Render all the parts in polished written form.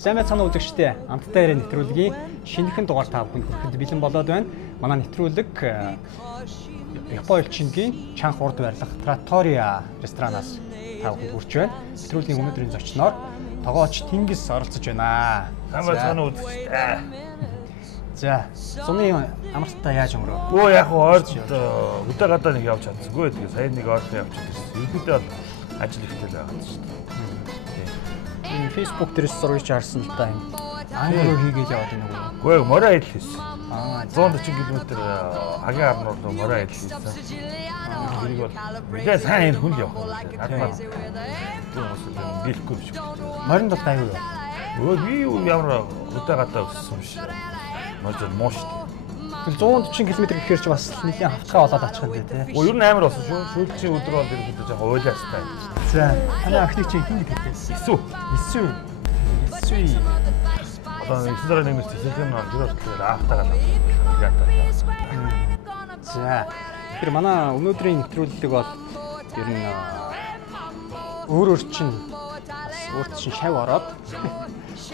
Сайн байцгаана уу үзэгчдээ. Амттай ярэ нэвтрүүлгийн шинэхэн дугаар та бүхэнд хүрэхэд бэлэн болоод байна. Манай нэвтрүүлэг Япон элчингийн чанх урд байрлах Trattoria ресторанаас та бүхэнд хүрч байна. Нэвтрүүлгийн өнөөдрийн зочноор тогооч Тэнгис оролцож байна. Сайн байцгаана уу үзэгчдээ. За, сумын амралтаа яаж өнгөрөө? Өө яг ойрд өдөө гадаа нэг явж чадсангүй. Тэгээ сая нэг ойрхон явж чадсан. Ерөнхийдөө бол ажил ихтэй л байгаа шүү дээ. Facebook дээрээс зургийг харсан л та юм. Англи руу хийгээд яваад байна уу? Үгүй ээ, морин аялал хийсэн. 140 км хагийн арнууд руу морин аялал хийсэн. Тэрийг бол мэдээ сайн хүн л явах юм байна. Надад билгүй биш. Моринд бол аюу юу? Өө би ямар өдөө гадаа өссөн биш. Морин мууш. Тэгэл 140 км гэхээр ч бас нэлийн хавцгаа болоод ачих юм дээ тий. Өө ер нь амар болсон шүү. Сүүлчийн өдөр бол ерөнхийдөө жоохон уйлаастай. За, танай охины чинь хин гэдэг. Исүү. Одоо 9 дараа нэмэлт хэлхэн нар тэр болтой аахтагаа гатаа. За, тэгэхээр манай өнөөдрийн нэвтрүүлэг бол ер нь өөр чинь бас өөрт чинь шав ороод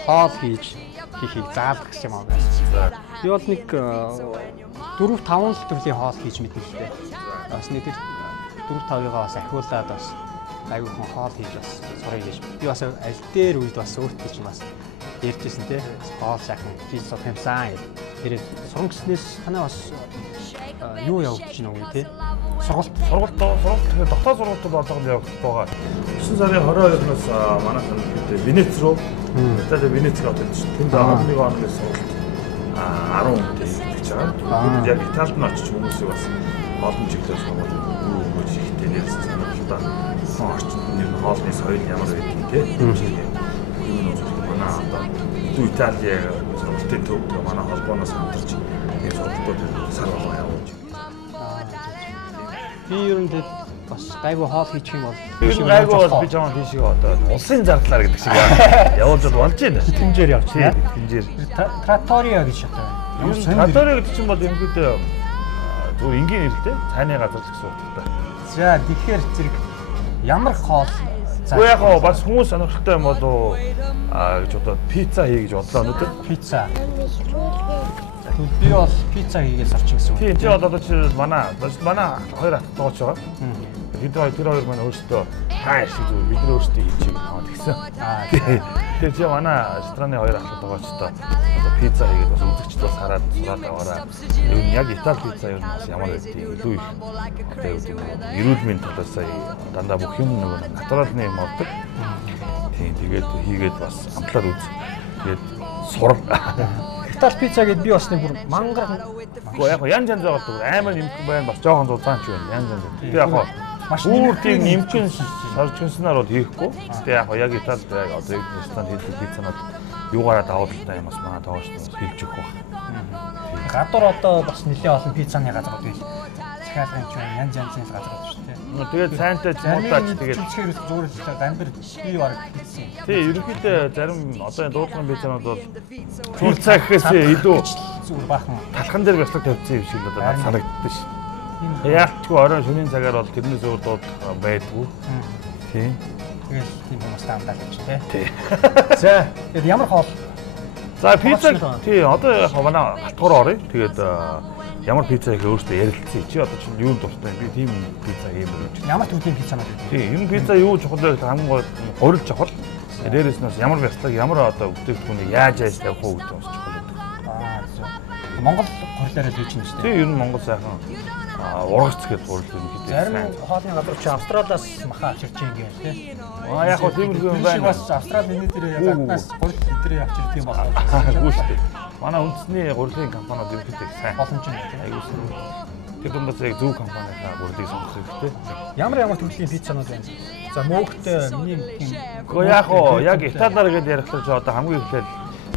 хоол хийхийг заалгах гэсэн юм байна. Би бол нэг 4-5 л төрлийн хоол хийж мэднэ л дээ. Бас нэг 4-5-ыгаа бас ахиулаад бас аюухан хоол хийж бас сурах гэж. Би бас аль дээр үед бас өөртөө ч бас ярьжсэн те. Хоол сайхан хийж сурах юмсан гэдэг. Тэр сурах гэснээс танаа бас юу явуулж байна уу те? Сургалт тэгэхээр дотоод сургалтууд болоод явах байгаа. 9 сарын 22-наас манайхан Венец руу Итали Венец гот гэдэг чинь тэнд 11 оны сургалт 10 хүнтэй хийж байгаа. Яг Италид нь очиж хүмүүсийг бас олон чиглэлээр сургууль өгөөж ихтэй нэрсэн санагдал та орчинд хоолны соёл ямар байдаг те. Юу нөхөд манай одоо Итали сургалтын төвд манай холбооноос хамтарч энэ сургалтууд сар болгоо явуулж би ер нь бас гайгүй хоол хийчих юм бол гайгүй бол би жаахан тийшээ одоо улсын зардлаар гэдэг шиг явуулж болж байна. Тэмжээр явчих. Тэмжээр. Trattoria гэж шатаа. Trattoria гэдэг чинь бол ерөнхийдөө зүгээр энгийн нэртэй цайны газар л гэсэн утгатай. За тэгэхээр зэрэг ямар хоол Уу яг бас хүмүүс сонирхолтой юм болоо гэж одоо пицца хий гэж бодлоо өнөөдөр. Пицца. Би бол пицца хийгээс орчин гэсэн үг. Тийм, чи одоо чи манай хоёр хат тооч байгаа. Тэр хоёр маань өөрсдөө хаа шиг зүйл бид өөрсдөө хийж аваад гисэн. Тэгэхээр чи манай рестораны хоёр хат тоочтой одоо пицца хийгээд бас үзэгчд бас хараад сураад аваараа. Юу яг Итали пицца юу бас ямар байдгийг илүү их эрүүл мэндийн талаас дандаа бүх юм нөгөө натуралны юм ордог. Тийм, тэгээд хийгээд бас амтлаад үз. Тэгээд сур Итали пицца гэдээ би бас нэг бүр мангар яг янз янз байгаа амар нэмэх байна бас жоохон зузаан ч байна янз янз. Тэгээ яг маш үүртийг нэмчин саржинснаар бол хийхгүй. Тэгээ яг Италид одоо ресторан хийдэг пиццанууд юугаараа давуултаа юм бас манай тоогч хэлж өгөх баг. Гадуур одоо бас нэлээд олон пиццаны газрууд бий. Захиалгын ч янз янзны газрууд шүү дээ. Тэгээд сайнтай муудаач тэгээд зүгээр л гамбар бий баг хийсэн. Тий, ерөнхийдөө зарим одоо дуудлагын пиццанууд бол пицца гэхээс илүү зүгээр баахан талхан дээр бяцлаг тавьсан юм шиг л одоо надад санагддаг ш. Яалтчгүй орой шөнийн цагаар бол тэрнээс өөр дуудлага байдгүй. Тий. Тэгээд тийм хүмүүстэй хамтаад байж тий. За, тэгээд ямар хоол? За, пицца тий, одоо яг манай хатгуур оръё. Тэгээд ямар пицца их өөртөө ярилцъя. Чи одоо чинь юунд дуртай би тийм пицца хиймээр гэж. Ямар төрлийн пиццанууд вэ? Тий, энэ пицца юу чухал вэ гэхээр хамгийн гол гурил чухал. Дээрээс нь ямар бяцлаг, ямар одоо бүтээгдэхүүнийг яаж тавих уу гэдэг нь чухал байдаг. Монгол гурилаараа л хийж байна шүү дээ. Тий, ер нь Монгол сайхан ургац гэж гурил юм хийдэг. Зарим хоолны газар чи Австралиас маха авчирч юм гээл тий. Яг хоо тиймэрхүү юм байна. Бас Австрали миний дээр гаднаас гурил дээр авчирдаг юм байна. Үгүй шүү дээ. Манай үндэсний гурилын компаниуд ерөнхийдөө сайн боломж юм байна. Айгуусан. Тэр дундаас яг зөв компанитай гурилыг сонгох хэрэгтэй. Ямар төрлийн пиццанууд байна? За мөөгтэй миний юм. Яг Италиар гэдээ ярихлаар ч одоо хамгийн эхлээд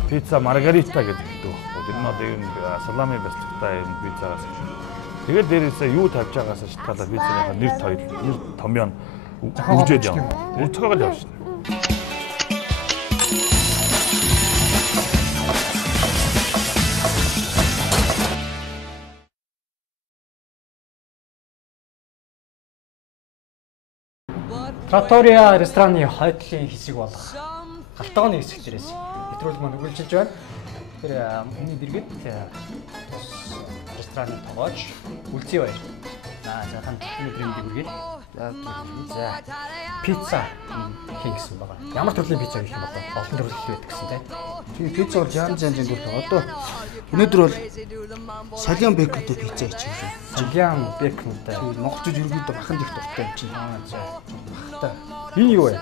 пицца маргарита гэдэг хэлдэг байхгүй. Тэр нь одоо юм салами бяцлагтай юм пиццагаас. Тэгээд дээрээсээ юу тавьж байгаагаас шалтгаалаад пиццаныхаа нэр томьёо үжээд явна. Өцгөөгөл явшин. Trattoria рестораны хойдлын хэсэг болох галтгооны хэсэг дээрээс нэвтрүүлэг маань үргэлжилж байна. Тэр миний дэргэд рестораны тоогооч үлзий баяр. За танд өнөөдрийн дэргэд за пицца хийх гэсэн байна. Ямар төрлийн пицца хийх юм бол олон төрөл байдаг гэсэн тийм. Тэгээ пицца бол янз янзын төрөл. Одоо өнөөдөр бол Салян Бэкертэй пицца хийчихсэн. Салян Бэкертэй. Монголчууд ерөнхийдөө баханд их дуртай юм чинь. За. Бахтай. Энэ юу вэ?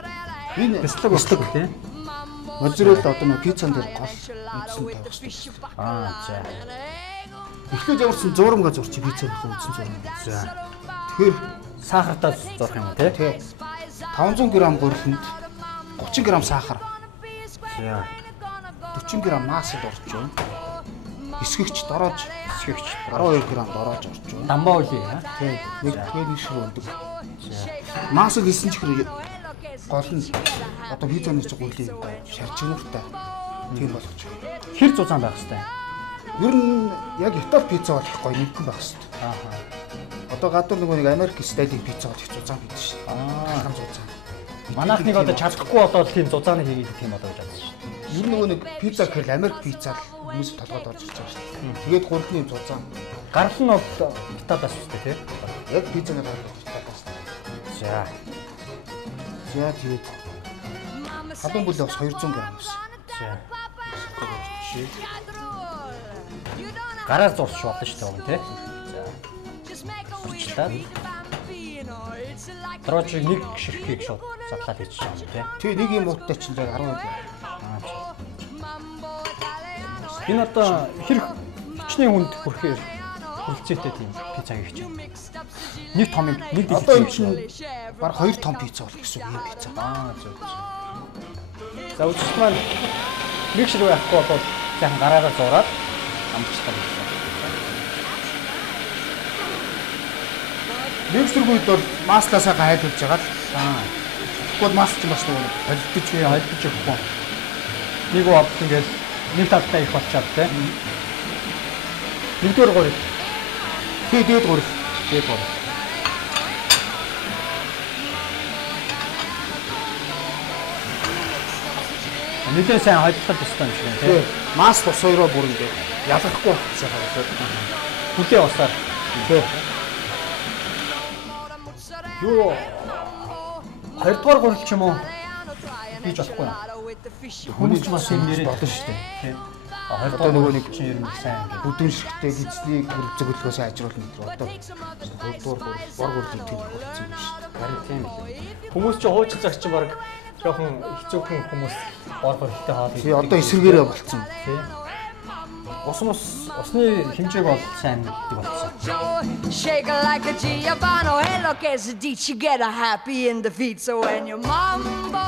Энэ бислэг тийм. Моzzarella одоо нэг пиццан дээр гол үндсэн тавьчихсан. За. Эхлээд ямарсан зурмга зурчих пицца болох үндсэн зурм. За. Тэгэхээр сахартаа зурх юм уу тий? 500 г гуриланд 30 г сахар. За. 40 г масл орж байна. Эсгэгч дороож 12 г дороож орж байна. Дамбаа үлээ хаа? Тий. Нэг шиг өндөг. Масл хийсэн ч хэрэг гол нь одоо пиццаны ч гуйлын шарчигнууртай тийм болгож байна. Хэр зузаан байх хэвээр. Ер нь яг Итали пицца болох гоё нэгэн байх хэвээр. Одоо гадуур нэг Америк стилийн пицца болох зузаан гэдэг шүү дээ. Халхан зузаан. Манайх нэг одоо чадахгүй болоод тийм зузааны хийгээд тийм одоо гэж бодсон шүү дээ. Ер нь нэг пицца гэхэл Америк пицца л хүмүүс толгойд орж ирж байгаа шүү дээ. Тэгээд гурваны зузаан. Гарал нь бол Италиас шүү дээ тий. Яг пиццаны гарал Италиас. За. За тэгээд халуун бүлээ бас 200 г байсан. За. Гараар зурч болно шүү дээ тий. За. Трооч нэг ширхгийг шууд задлаад хийчих юм тий. Тэгээ нэг юм ууттай чинь яг 10 г. Энэ одоо хэрэг хичнээн хүнд хүрэхээр хүрэлцээтэй тийм пицца хийх чинь. Нэг том нэг дэлгэж одоо чинь баг 2 том пицца болох гэсэн юм пицца. Зөв. За үчигт маань нэг шиг байхгүй болоод сайхан гараараа зураад амтчихсан гэсэн. Нэгсэргүйд бол маслаасаа хайлуулж байгаа л. Тэгвэл масл ч бас нэг холдож өгөхгүй. Нэг бод ингээл нэг талтай их болчиход те. Нэгдүгээр гурав. Тэгээд гурав. Нэгэн сайн хойлох гэсэн юм шиг байна тий. Масл ус хоёроо бүр ингээд ялгахгүй болчихсон хараад. Хүлээ усаар тий. Юу хоёрдугаар гурал ч юм уу хийж болохгүй юм. Хүмүүс ч бас юм яриад болно шүү дээ тий. Одоо нөгөө нэг чинь ер нь сайн ингээд бүдүүн ширхтээ эзний гүрэл зөвлөгөөс ажруулна гэдэг. Одоо 2-дугаар бор гурлын тийм болсон юм шүү дээ. Харин тийм л. Хүмүүс ч хуучин цагч чинь баг жоохон хэцүүхэн хүмүүс бор гурлтай хаад. Тий одоо эсэргээрээ болцсон. Тий. Усны хэмжээг бол сайн мэддэг болсон. Shake like a Giovanni, hello che si dice get a happy in the feet so when your mambo.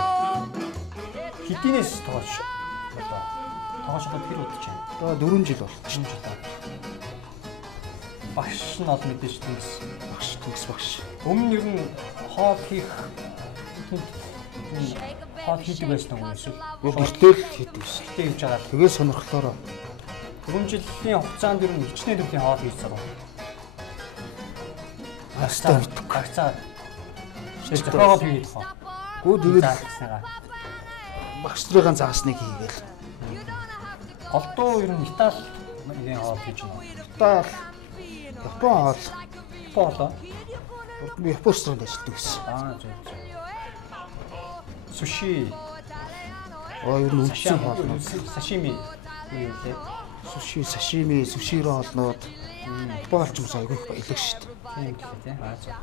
Хитинээс тоож. Тоошгод хэр удаж байна? Одоо 4 жил болсон. Багш нь ол мэдээж тэнгис. Багш. Өмнө ер нь хоол хийх хоол хийдэг байсан уу эсвэл гэртэл хийдэг шээ. тэгтээ хийж байгаа. Тэгээ сонирхлоороо 4 жилийн хугацаанд ер нь хичнээн төрлийн хоол хийж байгаа. Хастаа мэддэг. Багцаа. Зохиогоо хийгээд хоо. Гүү тэгээд заасан. багш нарын заасныг хийгээл. Голдуу ер нь Итали нэгэн хоол хийж байна. Итали, Япон хоол. Япон. Урд нь Япон ресторанд ажилладаг гэсэн. Зөв. Суши. Ер нь үндсэн хоол. Сашими юу вэ? Суши, сашими, суши роолнууд. Япон ч юмс айгүйх баялаг шүү дээ. Тийм тийм. Зөв.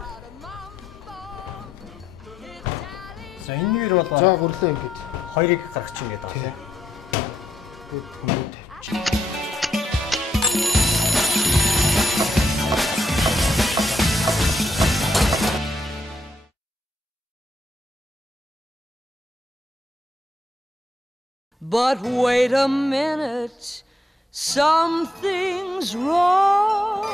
За энэ нэр бол за гурлаа ингэж хоёрыг гаргачих юм гээд байгаа тийм. Тэгэд хүмүүд тавьчих. But wait a minute, something's wrong.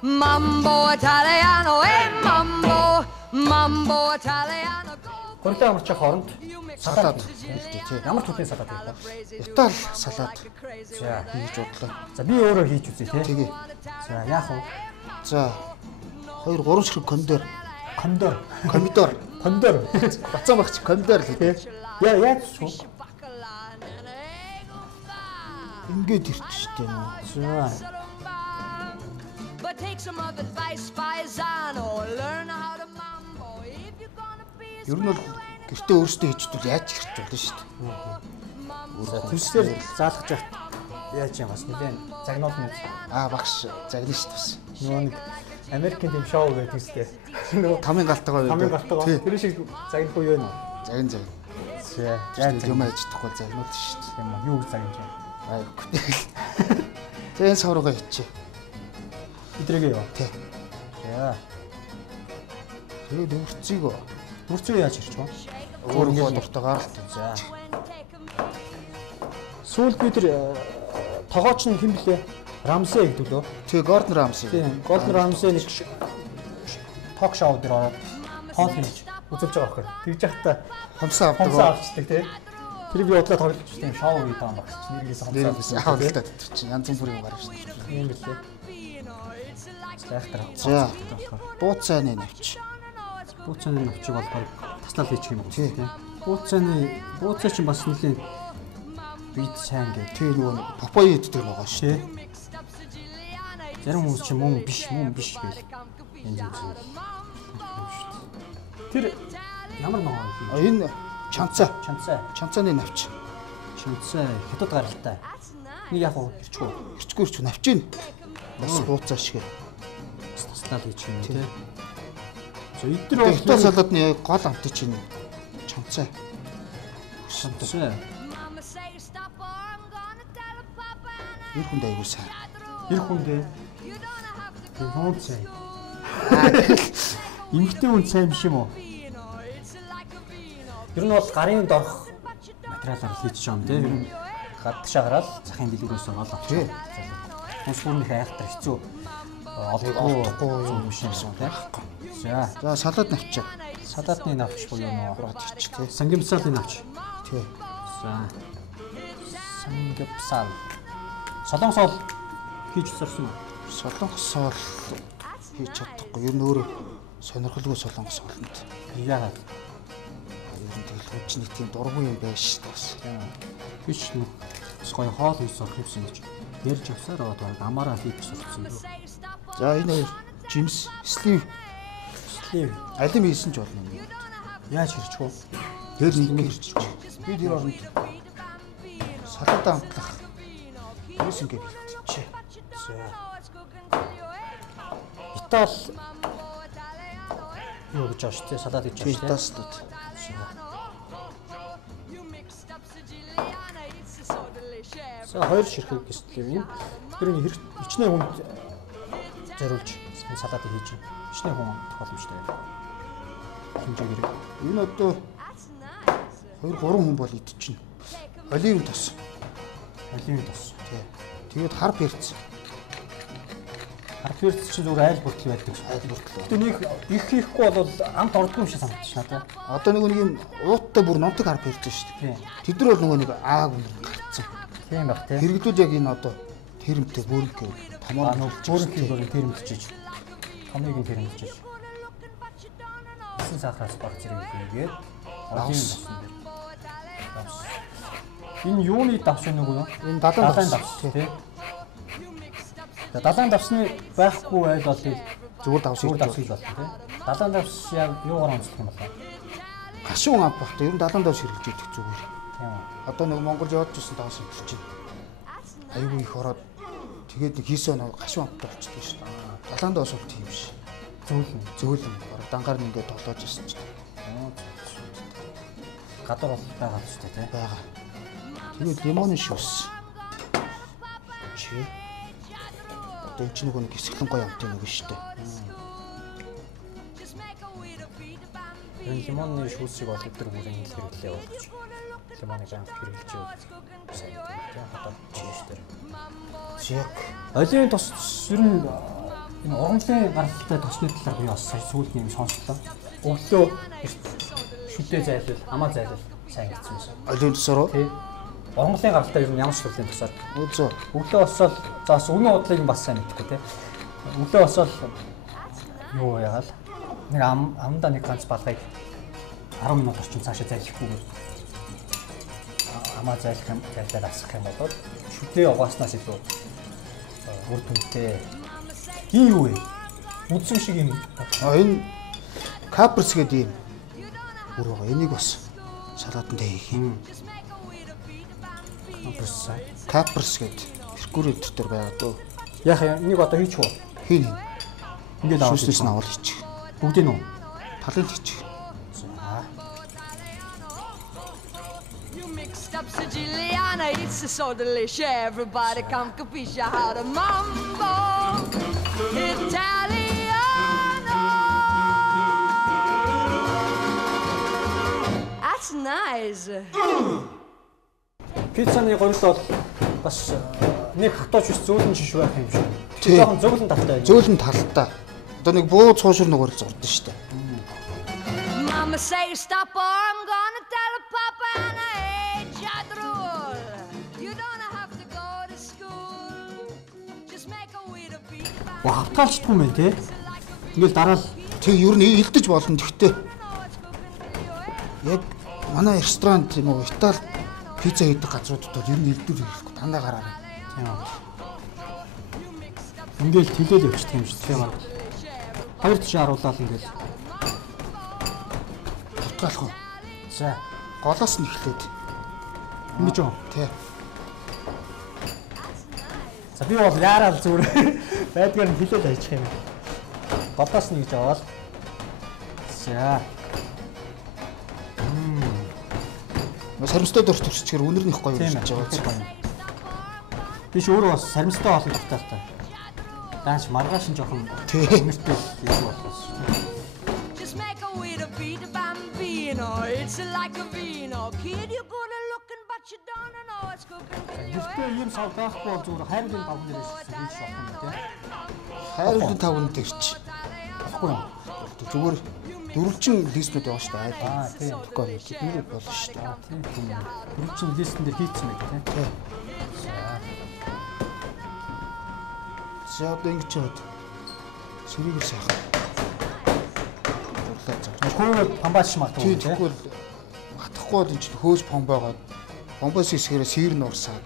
Mambo Italiano, mambo Italiano. Гурилан амарч хооронд салаад хэлдэг тий. Ямар төрлийн салаад байх вэ? Итали салаад. За хийж бодлоо. За би өөрөө хийж үзье тий. Тэгээ. За яах вэ? За 2 3 ширхэг кондор. Кондор. Бацаа багч кондор л тий. Яаж ч Ингээд ирчихтэй нөө. За. But take some of advice paisano, learn how to mambo if you're gonna be a Ер нь бол гэртээ өөрсдөө хийждүүл яаж хэрэгтэй болно шүү дээ. Түншлэр заалгаж явах яаж юм бас нэлээд загнуул нь. Багш загнаа шүү дээ бас. Нөгөө нэг Америкийн тэм шоу гэдэг үстэй. Нөгөө Тамийн галтайгаа юу? Тэр шиг загнах уу юу? Загин. Яаж юм aajdахгүй загнууд шүү дээ. юм юу гэж загнаж байна? Зэн саврага хийчих. Идрээгээ юу? Тий. За. Тэгээд үрцгийг яаж ирч вэ? өөрөө дуртайгаар л За. Сүүл бид тэр тогооч нь хэн блэ? Рамсей гэдэг лөө. Тий, Гордон Рамсей. Тийм, Гордон Рамсей нэг ток шоу дээр ороод хоол хийж үзүүлж байгаа хэрэг. Тэгж яхахта Хомсоо авчдаг тий. Тэр би бодлоо тоглож тийм шоу хийдэг юм багч. Нэрээс хомсоо авдаг тэр чинь янз бүрийн гарч шүү дээ. юм билээ. Яахтар. За. Бууцааны навч. Бууцааны навчиг бол таслал хийчих юм уу тий. Бууцаа чинь бас нэлийн бит сайн гэх. Тий нөгөө папай иддэг байгаа шүү дээ. Зарим хүмүүс чинь мөн биш гэл. Энэ юм шиг. Тэр ямар ногоо Энэ юм? чанцааны навч. Чанцаа хятад гаралтай. Нэг яг Ирчгүй навч нь. Бас бууцаа шиг. Таслал хийчих юм тий. За эдгээр бол Тэгтээ салаадны гол амт чинь чанцаа. Ир хүнд аягүй сайн. Ир хүндээ. Хүн сайн. Эмэгтэй хүн сайн биш юм уу? Ер нь бол гарын үнд орох материалаар хийчих юм тийм. Ер нь гадагшаа гараад захын дэлгүүрээс ороод авчих. Хүмүүс бүрнийх айхтар хэцүү олдохгүй юм шиг тийм. За салаад навч. Салаатны навч буюу нөө Хийчих тий. сангимсалын навч. Тий. За сангимсал. Солонгосол хийж сурсан уу? Солонгосоор хийж чадахгүй. Ер нь өөрөө сонирхолгүй солонгос олонд. Яагаад? Ер нь тэгэл хүчний тийм дургүй юм байна шүү дээ бас. Биш нэг гоё хоол хийж сурах юмсан гэж ярьж авсаар одоо амаараа хийж сурсан юу. За энэ Джимс Слив алим хийсэн ч болно юм. Яаж хэрчих вэ? Тэр нэг хэрчих. Би тэр оронд салаатаа амтлах. Юус ингэ бэлтчихэ. За. Итал юу гэж ааш тий салаад хийж ааш тий. Италслууд. За хоёр ширхэг гэстэл юм. Тэрний хичнээн хүнд зориулж салаатыг хийж байна. Хичнээн хүн тохиолдомжтой. Хинжээгээр. Энэ одоо 2 3 хүн бол идчихнэ. Оливын тос. Тий. Тэгээд хар перц. Хар перц чинь зүгээр айл бүртэл байдаг. Гэтэ нэг их хийхгүй бол амт ордгүй юм шиг санагдаж надад. Одоо нэг юм ууттай бүр нутаг хар перц шүү дээ. Тэд нар бол нөгөө нэг ааг өндөр гарцсан. Тийм баг тий. Хэрэглүүд яг энэ одоо тэрэмтэй бөөрөнгөө томоор бөөрөнгөө тэрэмтчиж. Томыг нь тэрэмтчиж. Эсэн сахараас баг зэрэг хийгээд олон давс. Энэ юуны давс нэг үү? Энэ далайн давс тий. Далайн давсны байхгүй байл бол зүгээр давс хийж болно тий. Далайн давс яг юугаар онцлох юм бол гашуун амп багт ер нь далайн давс хэрэглэж идэх зүгээр. Тийм. Одоо нэг Монгол явж ирсэн давс хийж чинь. Айгүй их ороод тэгээд нэг хийсэн нэг гашуун амптай болчихсон шүү дээ. Далайн давс бол тийм биш. Зөөлөн. Дангаар нь ингээд тоглож ирсэн чинь. Гадар бол байгаа ч тийм байгаа. Тэгээд лимоны шүүс. Чи. Одоо энэ чинь нэг хэсгэлэн гоё амт нэг шүү дээ. Энэ лимоны шүүсийг бол өдөр бүрийн хэрэглээ болгож. Лимоныг анх хэрэглэж явуулж сайн тийм хатаа чийш дээр. Яг оливын тос ер нь энэ урамлын гаралтай тосны талаар би бас сая сүүлд юм сонслоо. Өглөө шүдээ зайлвал, хамаа зайлвал сайн гэсэн юм. оливын тосороо. Тий. Урамлын гаралтай ер нь ямар ч төрлийн тосоод. Үзөө. Өглөө босоод заас өнөө бодлыг бас сайн мэдхгүй тий. Өглөө босоод Юу яагаад? Нэг амдаа нэг ганц балгыг 10 минут орчим цаашаа залхихгүйгээр амаа зайлаад асах юм бол шүдээ угааснаас илүү үр дүнтэй. Гин юу вэ? Үдсэн шиг юм. Энэ каперс гэдэг юм. Бүр байгаа. Энийг бас салаатантай хийх юм. Каперс гэдэг Меркури дээр байгаа дөө. Яах юм? Энийг одоо хийчих үү? Хийн. Ингээд аваад шүүснээс нь аваад хийчих. Бүгдийг нь. Талын хийчих. Up Siciliana, it's so delicious. Everybody come capisce how to mambo Italiano. That's nice. Пиццаны горилд бол бас нэг хатууч биш зөөлөн шиш байх юм шиг. Жоохон зөөлөн талтай. Зөөлөн талтай. Одоо нэг буу цуушур нэг горил зурдаг шүү дээ. Mama say stop or I'm gonna tell Papa and I hate Jadrul. You don't have to go to school. Just make a way to beat back. Ваа хавтаалчдгүй юм те. Ингээл дараал. Тэг ер нь элдэж болно тэгтээ. Яг манай ресторан тийм үү Итали пицца хийдэг газруудад бол ер нь элдвэр хийхгүй дандаа гараарай. Тийм үү. Ингээл тэлэл явчихдаг юм шиг тийм үү. Хоёр тишээ харуулаад ингээл утгаалах уу. За Голоос нь эхлээд. ингэж үү? Тий. За би бол яарал зүгээр байдгаар нь хэлээд ажих юм. Голоос нь гэж аваад. За. Сарамстай дөрт төрчихээр үнэр нь их гоё болж байгаа. Биш өөрөө бас сарамстай олон дуртай та. Дааш маргааш нь жоохон нэртэй юм болохоос. Just make a way to beat the bambino. It's like a vino. Kid, you're good at looking, but you don't know what's cooking. Гэхдээ ийм сав даахгүй бол зүгээр хайрлын 5 нэрээс хийж болох юм тийм. Хайрлын 5 нэр төрч. Баггүй юм. Зүгээр дөрвөлжин листнүүд байгаа шүү дээ. Тийм. Тэгэхгүй тэдний болно шүү дээ. Тийм. Дөрвөлжин листэн дээр хийцсэн байх тийм. За одоо ингэж чад. Сэрийг сайхан. Хөөе памбаач магадгүй тийм. Тэгвэл хатахгүй бол энэ хөөж помбойгоод помбоос хэсгээрээ сэр нь урсаад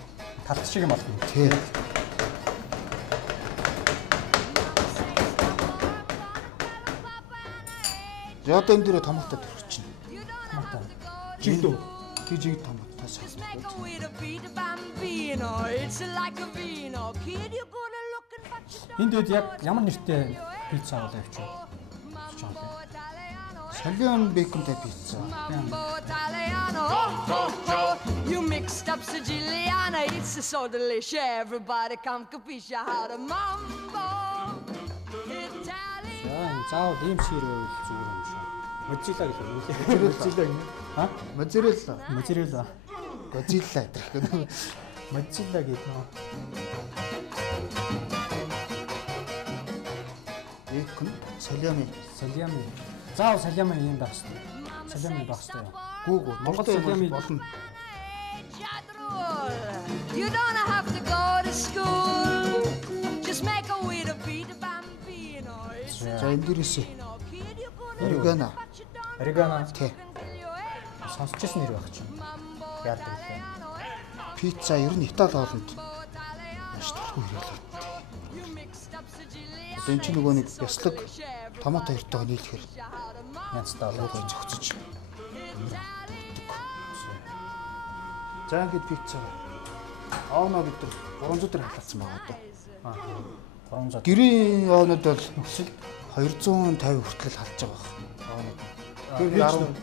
талт шиг юм болно. тий. За одоо энэ дээрээ томоотой төрчихнэ. Томоотой. Жигдүү. Жиг томоотой сайхан. Энд дэд яг ямар нэртэй пицца аваад явчих вэ? Салиан беконтэй пицца. You mixed up Siciliana, it's so delicious. Everybody come capisce how to mambo Italiano. Заавал ийм сэр байвал зүгээр юм шиг. Моцилла гэх юм уу? Моцилла гэнэ. Ха? Моцарелла. Моцарелла. Годзилла гэх юм. Моцилла гэх нөө. Бекон, салиами. Заавал салиами юм байх хэрэгтэй. Салиами байх хэрэгтэй. Гүүг Монгол салиами болно. You don't have to go to school. Just make a way to beat the bambino. За энэ дээрээс орегано. Орегано. Тий. Сонсчихсан нэр байх чинь. Яадаг вэ? Пицца ер нь Итали хоолнд маш турхуу хэрэглэдэг. Одоо энэ ч нөгөө нэг бяцлаг томато хоёртойгоо нийлэхээр янзтай болоо зөгцөж. За ингээд пицца. Ооноо бид 300 төр халаацсан байгаа одоо. 300. Гэрийн оонууд бол 250 хүртэл халж байгаа баг. Оонууд.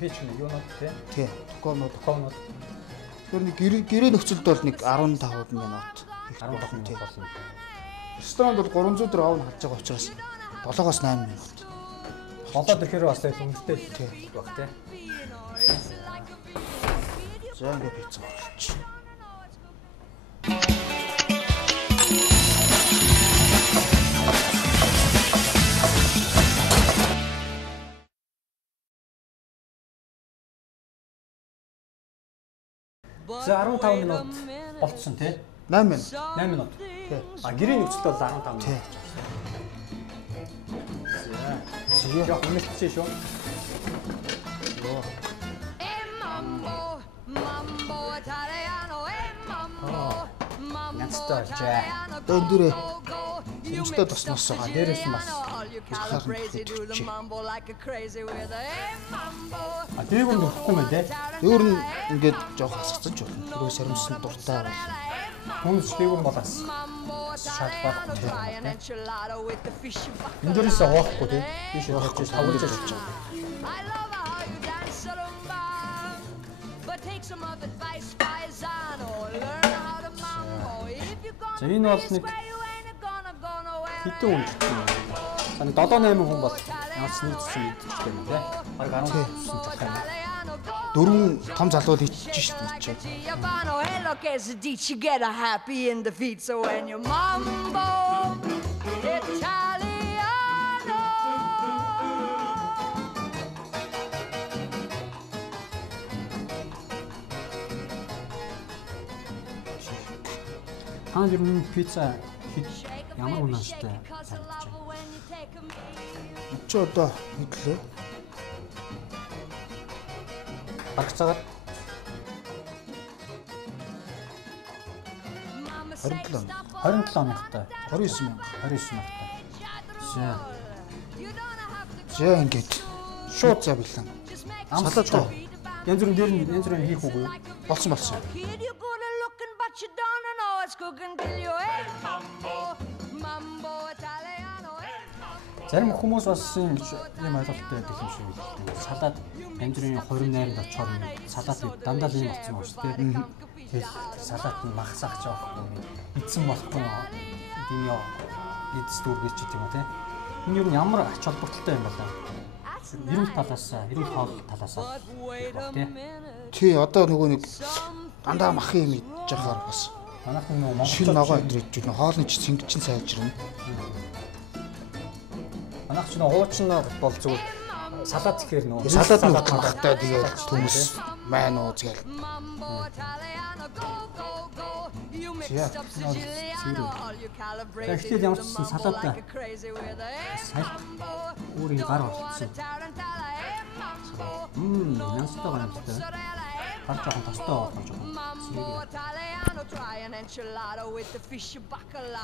Пич нэг юунод тий. Токонод. Тэр нэг гэрээ нөхцөлд бол нэг 15 минут. 15 минут болно. Ресторанд бол 300 төр оон халж байгаа учраас 7-8 минут. Болоод ирэхээр бас өнгөтэй баг тий. За ингээд пицца болчих. За 15 минут болцсон тий. 8 минут. 8 минут. Тий. Гэрийн нөхцөлд бол 15 минут. Тий. Тэгээ. Яг үнэлцсэн шүү. Янцтай болжээ. Өн дээрээ юмстай тосноос байгаа. Дээрээс нь бас дээгүүр нөхгүй мэн те. Өөр нь ингээд жоох хасгацсан ч болно. Тэрөө саримсан дуртай бол. Хүмүүс дээгүүр болоос шалбахгүй те. Энэ дээрээс авахгүй те. Биш явахгүй тавж явж байгаа. За энэ бол нэг хэдэн хүн ч юм. Сань 7-8 хүн бол ямар ч нэгдсэн мэдчихтэй юм тий. Бараг 10 хүн ч байна. 4 том залуу хийчих шүү дээ. Хаан ер нь пицца ямар унаастай санагдаж байна. Чи одоо хэдлээ? Багцаагаад 27 оныхтай 29 мянга. 29 мянгатай. За ингээд шууд за билэн. Салаад янз бүрийн дээр нь янз бүрийн хийх үгүй юу? болсон. You don't know it's cooking till you eat mambo Italiano. Зарим хүмүүс бас юм ойлголттой байдаг юм шиг байна. Салаад янз бүрийн хорин найранд очоор салаад дандаа л юм болсон байна шүү дээ. Тэгэл салаад нь махсах жоохгүй эдсэн болохгүй тийм яа эдс дүүргэж ч юм уу те. Энэ юу ямар ач холбогдолтой юм бол эрүүл талаас эрүүл хоол талаас тий. Тий одоо нөгөө нэг дандаа махын юм идэж байхаар бас манайхан нөгөө шин ногоо өдрөж байна. Хоолны цэнгчин сайжирна. Манайх ч нөгөө хуучин бол зүгээр салаад гэхээр нөгөө салаад нь ухахтай тэгээд хүмүүс маань уу згээл. Яа, тэгэхээр ямар ч салаад сайн өөрийн гар болчихсон. Нянстай гар амттай. Гар жоохон тостой болж байгаа.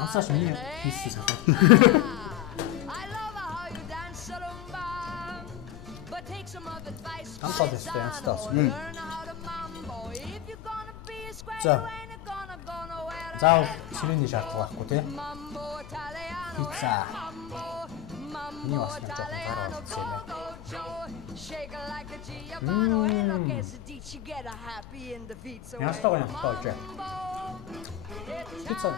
Ансааш миний хийсэн салаад. Амттай дэстэй янзтай болсон. За. Заавал сэрээний шаардлага байхгүй тий. Пицца. Миний бас нэг жоохон гар болчихсон юм байна. Ястаа юм тааж. Пицца.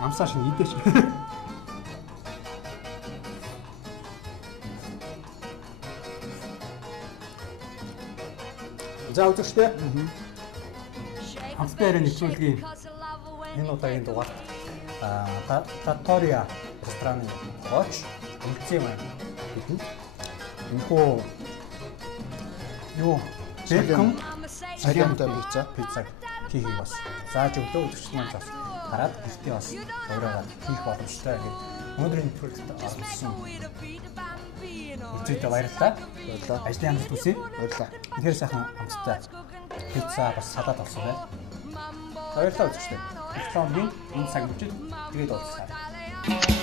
Амсааш нь идэж. За үзэгчтэй. Хамтдаа нэвтрүүлгийн энэ удаагийн дугаар Trattoria рестораны гооч үлцээ маань бидэнд энэхүү юу бэкон Сариантай пиццаг хийхийг бас зааж өглөө үзэгч маань бас хараад гэртээ бас өөрөөр хийх боломжтой гэдэг өнөөдрийн нэвтрүүлэгт орсон. Үзэгчдээ баярлалаа. Ажлын амжилт хүсье. Баярлалаа. Тэгэхээр сайхан хамтдаа пицца бас салаад болсон байна. Баярлалаа үзэгчдээ. Их цаамгийн энэ цаг мөчид тэгээд уулзлаа.